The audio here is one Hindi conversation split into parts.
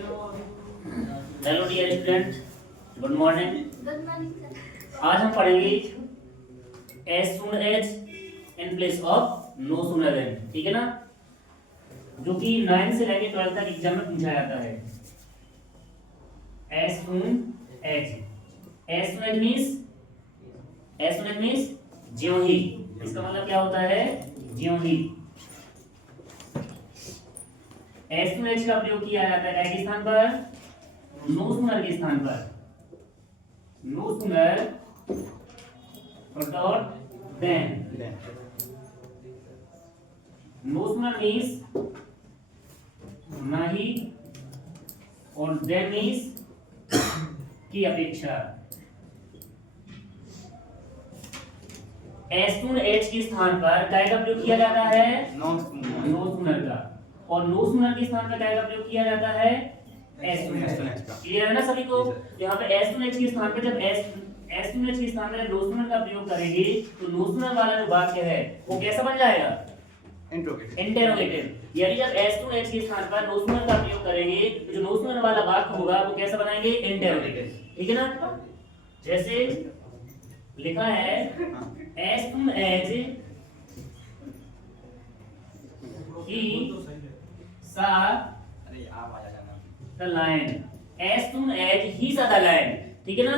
Hello dear student, good morning. आज हम पढ़ेंगे as soon as in place of no sooner than, ठीक है ना, जो कि 9 से लेकर 12 तक एग्जाम में पूछा जाता है। As soon as, as soon as means ज्यों ही। इसका मतलब क्या होता है? ज्यों ही। एज सून एज का प्रयोग किया जाता है किस स्थान पर? नो सूनर के स्थान पर। No sooner dot then. No sooner means नहीं और देन मींस की अपेक्षा। एज सून एज के स्थान पर क्या का प्रयोग किया जाता है? नो सूनर का। और नो सूनर के स्थान पर क्या का प्रयोग किया जाता है? एज सून एज का। क्लियर है ना सभी को? यहाँ पे एज सून एज के स्थान पर जब एज सून एज के स्थान पर नो सूनर का प्रयोग करेंगे तो नो सूनर वाला जो वाक्य है वो कैसा बन जाएगा? इंटेरोगेटिव। यानी जब एज सून एज के स्थान पर नो सूनर का प्रयोग करेंगे तो जो नो सूनर वाला वाक्य होगा वो कैसा बनाएंगे? इंटेरोगेटिव। ठीक है ना? जैसे लिखा है as soon as he saw the lion. As soon as he saw the lion, ठीक है ना?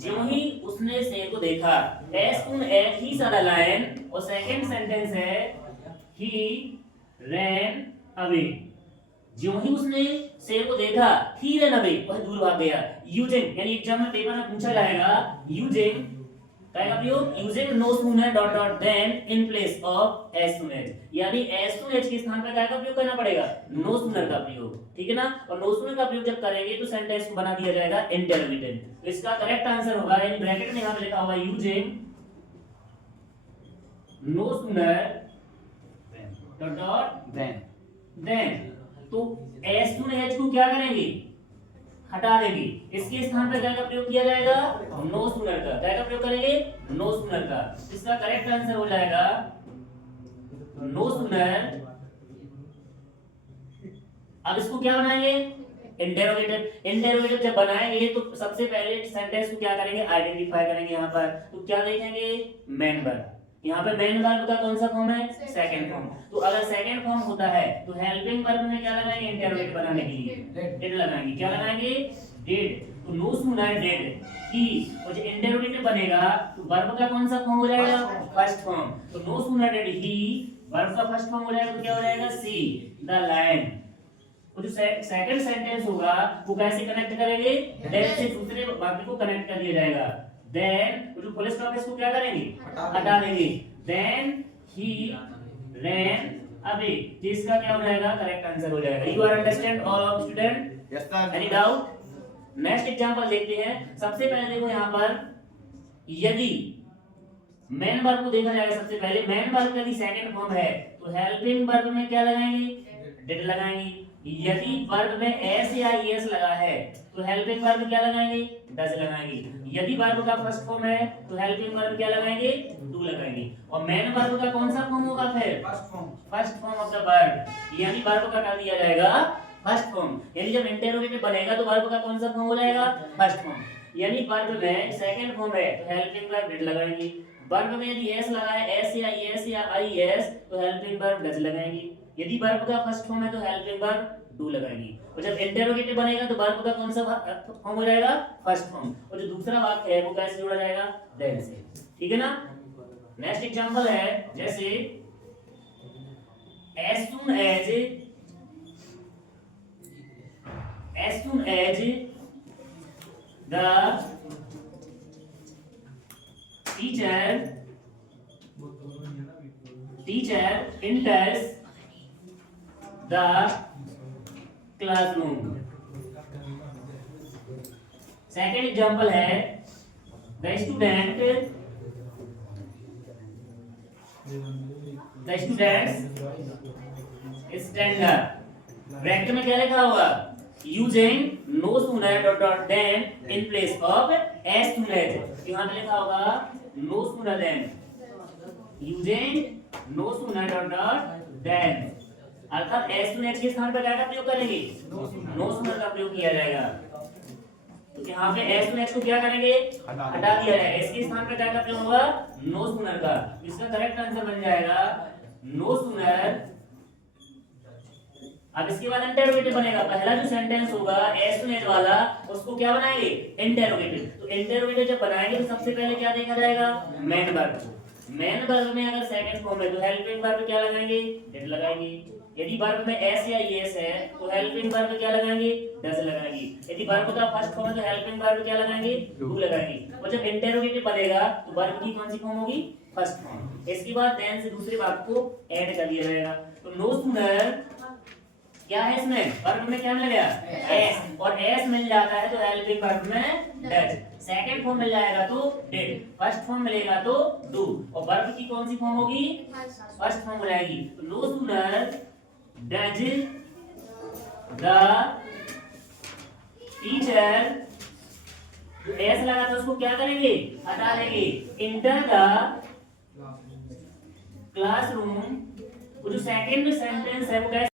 ज्यों ही उसने शेर को देखा। As soon as he saw the lion. और सेकंड सेंटेंस है ही रैन अवे। ज्यों ही उसने शेर को देखा, ही रैन अवे, वह दूर भाग गया। यूजिंग, यानी एग्जाम में पेपर में पूछा जाएगा यूजिंग का प्रयोग, using no sooner dot dot then in place of as soon as. यानी एज सून एज के स्थान पर क्या का प्रयोग करना पड़ेगा? नो सूनर का प्रयोग, ठीक है ना? और नो सूनर का प्रयोग जब करेंगे तो सेंटेंस को बना दिया जाएगा इंटेरोगेटिव। तो इसका करेक्ट आंसर होगा, इन ब्रैकेट में यहां पे लिखा हुआ है using no sooner dot dot then. तो एज सून एज को क्या करेंगे? हटा देंगे। इसके स्थान पर क्या का प्रयोग किया जाएगा? नो सूनर का। क्या का प्रयोग करेंगे? नो सूनर का। इसका करेक्ट आंसर हो जाएगा नो सूनर। अब इसको क्या बनाएंगे? इंटेरोगेटिव। इंटेरोगेटिव जब बनाएंगे तो सबसे पहले सेंटेंस को क्या करेंगे? आइडेंटिफाई करेंगे। यहाँ पर तो क्या देखेंगे? Main verb. यहाँ पे मेन वर्ब का कौन सा फॉर्म है? Second form. तो अगर सेकंड फॉर्म होता है तो हेल्पिंग वर्ब में क्या लगाएंगे? इंटरोगेटिव बनाने के लिए डिड लगाएंगे। क्या लगाएंगे? डिड। तो नो सूनर डिड ही। और जो इंटरोगेटिव बनेगा तो वर्ब का कौन सा फॉर्म हो जाएगा? First form. तो no sooner did he, verb का फर्स्ट फॉर्म हो जाएगा तो क्या हो जाएगा? See the lion. और जो सेकंड सेंटेंस होगा वो कैसे कनेक्ट करेंगे? देन से दूसरे वाक्य को कनेक्ट कर दिया जाएगा। देन जो फुल स्टॉप है इसको क्या करेंगे? हटा देंगे। Then he ran away. इसका क्या हो जाएगा? करेक्ट आंसर हो जाएगा। You are understand all of student? Yes sir. Any doubt? Next example देखते हैं। सबसे पहले देखो यहाँ पर यदि मेन वर्ब को देखा जाएगा। सबसे पहले मेन वर्ब का यदि सेकंड फॉर्म है तो हेल्पिंग वर्ब में क्या लगाएंगे? डिड लगाएंगे। यदि वर्ब में एस या एस लगा है तो हेल्पिंग वर्ब क्या लगाएंगे? डज लगाएंगे। यदि वर्ब का फर्स्ट फॉर्म है तो हेल्पिंग वर्ब क्या लगाएंगे? डू लगाएंगे। और मेन वर्ब का कौन सा फॉर्म होगा फिर? First form of the verb. यानी वर्ब का कर दिया जाएगा फर्स्ट फॉर्म। यानी जब इंटरोगेटिव बनेगा तो वर्ब का कौन सा फॉर्म हो जाएगा? First form. यानी वर्ब में सेकंड फॉर्म है तो हेल्पिंग वर्ब डिड लगाएंगे। वर्ब में यदि एस लगा है, एस या एस या आई एस, तो हेल्पिंग वर्ब डज लगाएंगे। यदि वर्ब का फर्स्ट फॉर्म है तो हेल्पिंग वर्ब डू लगाएंगे। और जब इंटरोगेटिव बनेगा तो वर्ब का कौन सा फॉर्म हो जाएगा? First form. और जो दूसरा वाक्य है वो कैसे जोड़ा जाएगा? देन से। ठीक है ना? नेक्स्ट एग्जांपल है जैसे as soon as the teacher enters the classroom। Second example है the students stand up। Bracket में क्या लिखा होगा? using no sooner dot dot then in place of as soon as। यहाँ पे लिखा होगा no sooner than, using no sooner dot dot then। अर्थात एस टू नेक्स्ट के स्थान पर क्या का प्रयोग करेंगे, नो सूनर का प्रयोग किया जाएगा। तो यहाँ पे एस टू नेक्स्ट को क्या करेंगे, हटा दिया जाएगा, इसके स्थान पर क्या का प्रयोग होगा, नो सूनर का। इसका करेक्ट आंसर बन जाएगा नो सूनर। अब इसके बाद इंटरोगेटिव बनेगा, पहला जो सेंटेंस होगा एस टू नेक्स्ट वाला उसको क्या बनाएंगे, इंटरोगेटिव। तो इंटरोगेटिव जब बनाएंगे तो सबसे पहले क्या देखा जाएगा, मेन वर्ब। मेन वर्ब में अगर सेकंड फॉर्म है तो हेल्पिंग वर्ब क्या लगाएंगे, डिड लगाएंगे। यदि वर्ब में एस या एस है तो हेल्पिंग वर्ब क्या लगाएंगे, डज लगाएंगे। यदि वर्ब का फर्स्ट फॉर्म है तो हेल्पिंग वर्ब क्या लगाएंगे, डू लगाएंगे। और जब इंटरोगेटिव बनेगा तो वर्ब की कौन सी फॉर्म होगी, फर्स्ट फॉर्म। इसके बाद देन से दूसरे वर्ब को ऐड कर दिया जाएगा। तो नो सूनर क्या है, इसमें वर्ब में क्या मिल गया, एस, और एस मिल जाता है तो हेल्पिंग वर्ब में डज। सेकंड फॉर्म मिल जाएगा तो डिड, फर्स्ट फॉर्म मिलेगा तो डू, और वर्ब की कौन सी फॉर्म होगी, फर्स्ट फॉर्म हो जाएगी। तो no sooner does the teacher, जो एस लगा था उसको क्या करेंगे, हटा देंगे। इंटर द क्लासरूम, वो जो सेकंड सेंटेंस है वो कैसे